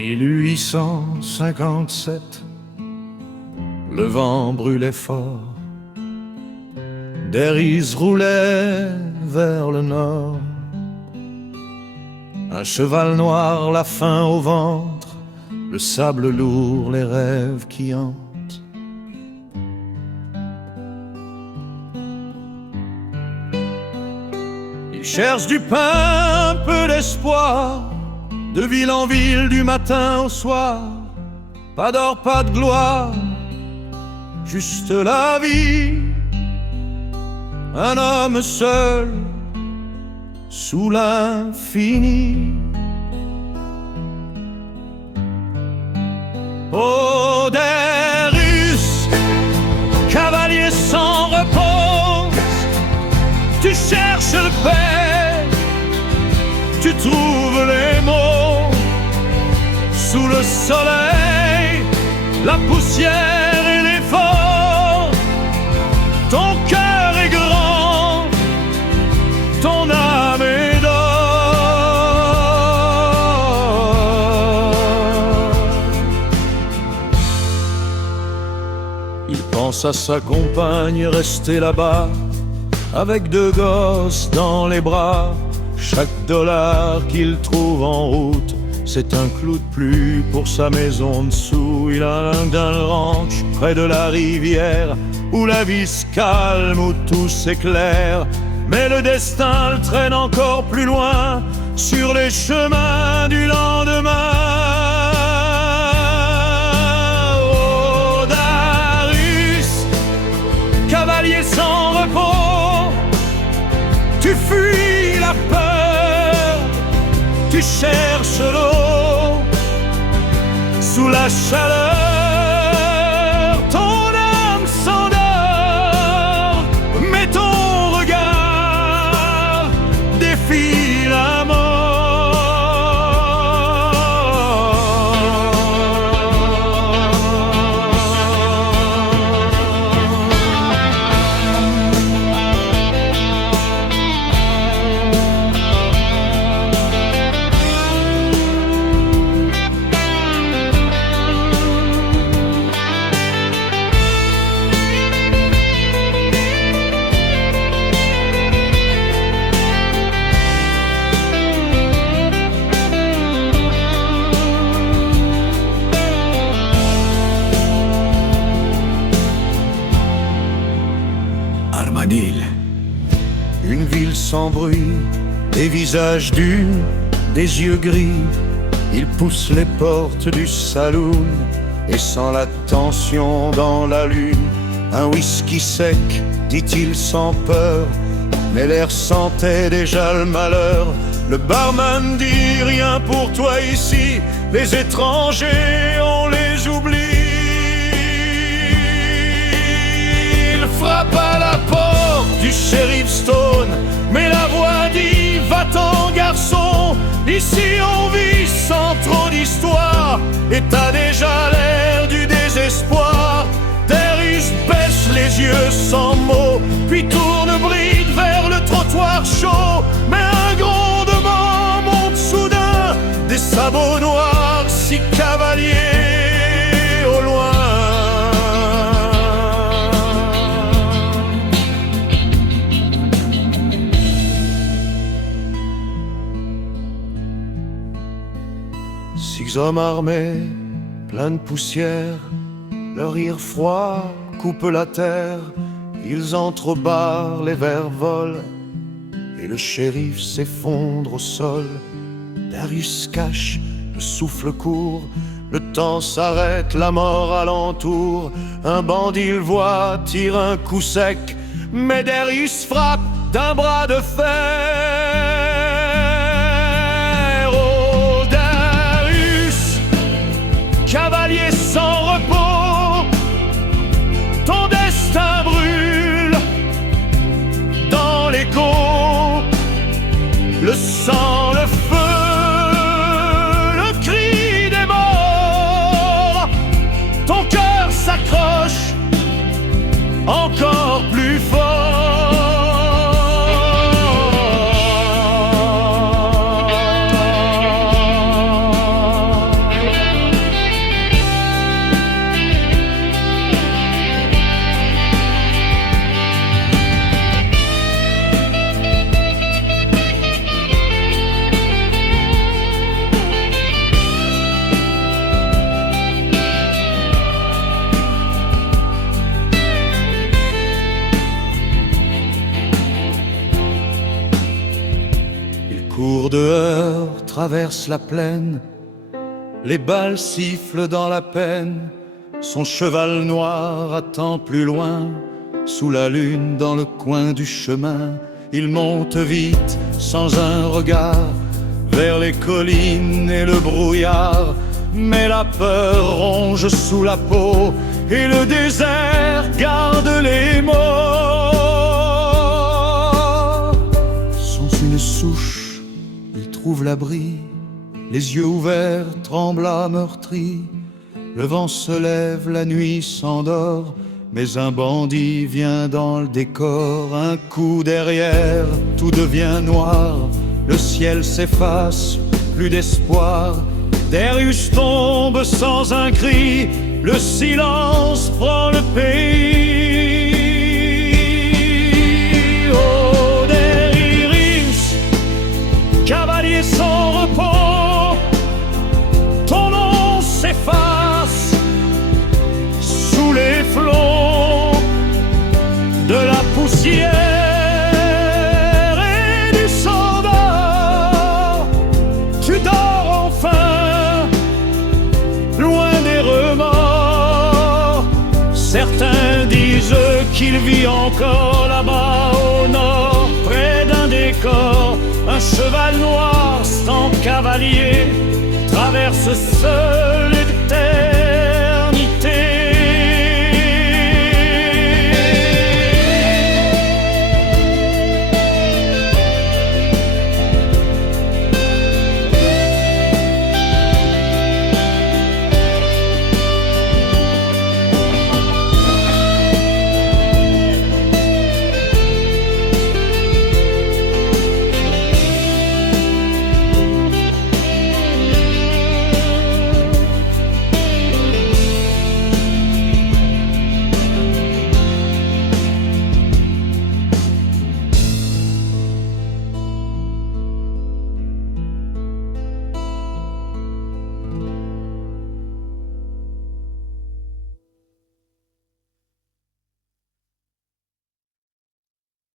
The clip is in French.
1857, le vent brûlait fort, des rises roulaient vers le nord. Un cheval noir, la faim au ventre, le sable lourd, les rêves qui hantent. Il cherche du pain, un peu d'espoir, de ville en ville, du matin au soir. Pas d'or, pas de gloire, juste la vie. Un homme seul sous l'infini. Oh, des Russes, cavaliers sans repos, tu cherches le paix, tu trouves les mots. Sous le soleil, la poussière et l'effort, ton cœur est grand, ton âme est d'or. Il pense à sa compagne restée là-bas, avec deux gosses dans les bras. Chaque dollar qu'il trouve en route, c'est un clou de plus pour sa maison dessous. Il a d'un ranch près de la rivière, où la vie se calme, où tout s'éclaire. Mais le destin le traîne encore plus loin, sur les chemins du lendemain. Oh, Darius, cavalier sans repos, tu fuis la peur, tu cherches l'eau. Sous la chaleur, ton âme s'endort, mais ton regard défie la mort. Armadilles. Une ville sans bruit, des visages durs, des yeux gris. Il pousse les portes du saloon et sent la tension dans la lune. Un whisky sec, dit-il sans peur, mais l'air sentait déjà le malheur. Le barman dit rien pour toi ici, les étrangers on les oublie. Il frappe à la porte du shérif Stone, mais la voix dit va-t'en garçon, ici on vit sans trop d'histoire, et t'as déjà l'air du désespoir. Darius baisse les yeux sans mots, puis tourne bride vers le trottoir chaud. Mais un grondement monte soudain, des sabots noirs, six cavaliers au loin. Six hommes armés, pleins de poussière, leur rire froid coupe la terre. Ils entrent au bar, les verres volent, et le shérif s'effondre au sol. Darius cache, le souffle court, le temps s'arrête, la mort alentour. Un bandit le voit, tire un coup sec, mais Darius frappe d'un bras de fer. Oh, Darius, cavalier sans repos, ton destin brûle dans l'écho. Le sang, le feu, le cri des morts, ton cœur s'accroche encore plus fort. cours de heurts traversent la plaine, les balles sifflent dans la peine. Son cheval noir attend plus loin, sous la lune dans le coin du chemin. Il monte vite, sans un regard, vers les collines et le brouillard. Mais la peur ronge sous la peau, et le désert garde les mots. Sans une souche, il trouve l'abri, les yeux ouverts, tremblants, meurtris. Le vent se lève, la nuit s'endort, mais un bandit vient dans le décor. Un coup derrière, tout devient noir, le ciel s'efface, plus d'espoir. Darius tombe sans un cri, le silence prend le pays. Oh, Darius, cavalier sans repos, ton nom s'efface sous les flots de la poussière et du sang d'or. Tu dors enfin, loin des remords. Certains disent qu'il vit encore là-bas au nord, près d'un décor. Un cheval noir sans cavalier traverse seul les terres.